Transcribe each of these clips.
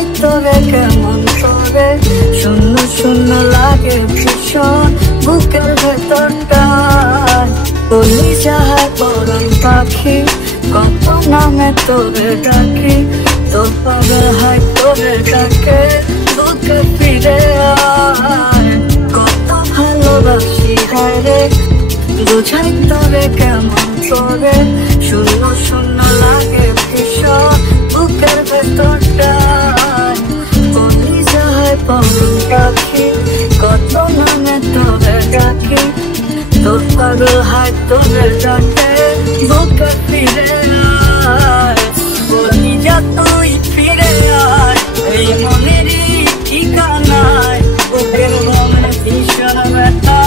বুঝাই তোরে কেমন করে, শূন্য শূন্য লাগে ভীষণ বুকের ভেতরটা। বলি যাহার পরাণ পাখি, কত নামে তোরে ডাকি, তোর পাগল হায় তোরে ডাকে বুকে ফিরে আয়। কত ভালোবাসি হায় রে, বুঝাই তোরে কেমন করে, শূন্য শূন্য লাগে ভীষণ বুকের ভেতরটা। বলি যাহার পরাণ পাখি, কত নামে তোরে ডাকি, তোর পাগল হায় তোরে ডাকে বুকে ফিরে আয়। বলি যা তুই ফিরে আয়, এই মনেরই ঠিকানায়, বুকের মনে ভীষণ ব্যথা,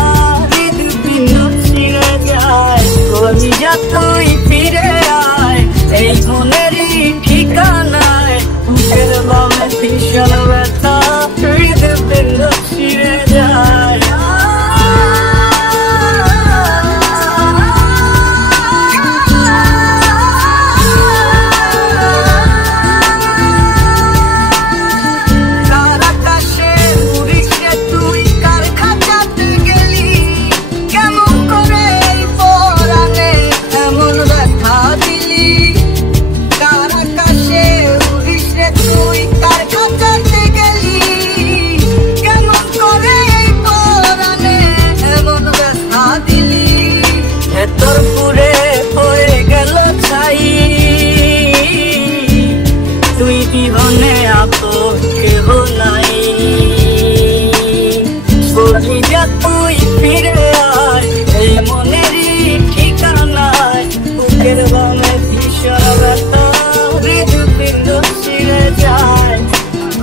হৃদপিণ্ড ছিঁড়ে যায়। বলি যা তুই ফিরে আয়, এই মনেরই ঠিকানায়, বুকের মনে ভীষণ ব্যথা, হৃদপিণ্ড ছিঁড়ে যায়। জীবনে আপন কেহ নাই, বলি যা তুই ফিরে আয়, এই মনেরই ঠিকানায়, বুকের বামে ভীষণ ব্যথা, হৃদপিণ্ড ছিঁড়ে যায়।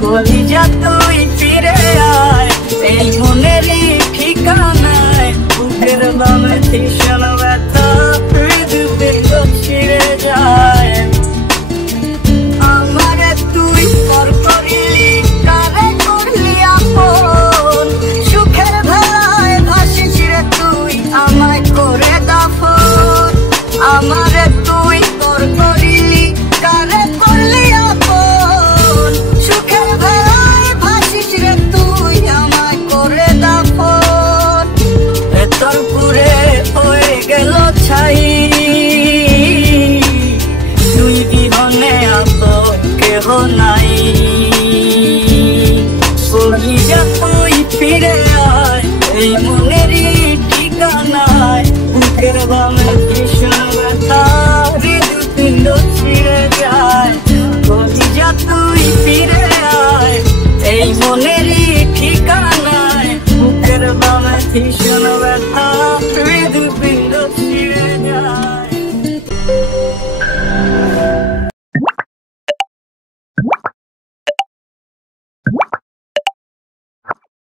বলি যা তুই ফিরে আয়, এই মনেরই ঠিকানায়, বুকের বামে ভীষণ ব্যথা, হৃদপিণ্ড ছিঁড়ে যায়। আমারে তুই তোর করিলি, কারে করলি আপন, সুখের ভেলায় ভাসিস রে তুই, আমায় করে দাফন। তোর পুরে হয়ে গেল ছাই, তুই বিহনে আপন কেহ নাই। বলি যা তুই ফিরে আয়, এই মনেরই ঠিকানায়, বুকের বামে ভীষণ ব্যথা, হৃদপিণ্ড ছিঁড়ে যায়। বলি যা তুই ফিরে আয়, এই মনেরই ঠিকানায়, বুকের বামে ভীষণ ব্যথা, হৃদপিণ্ড ছিঁড়ে যায়।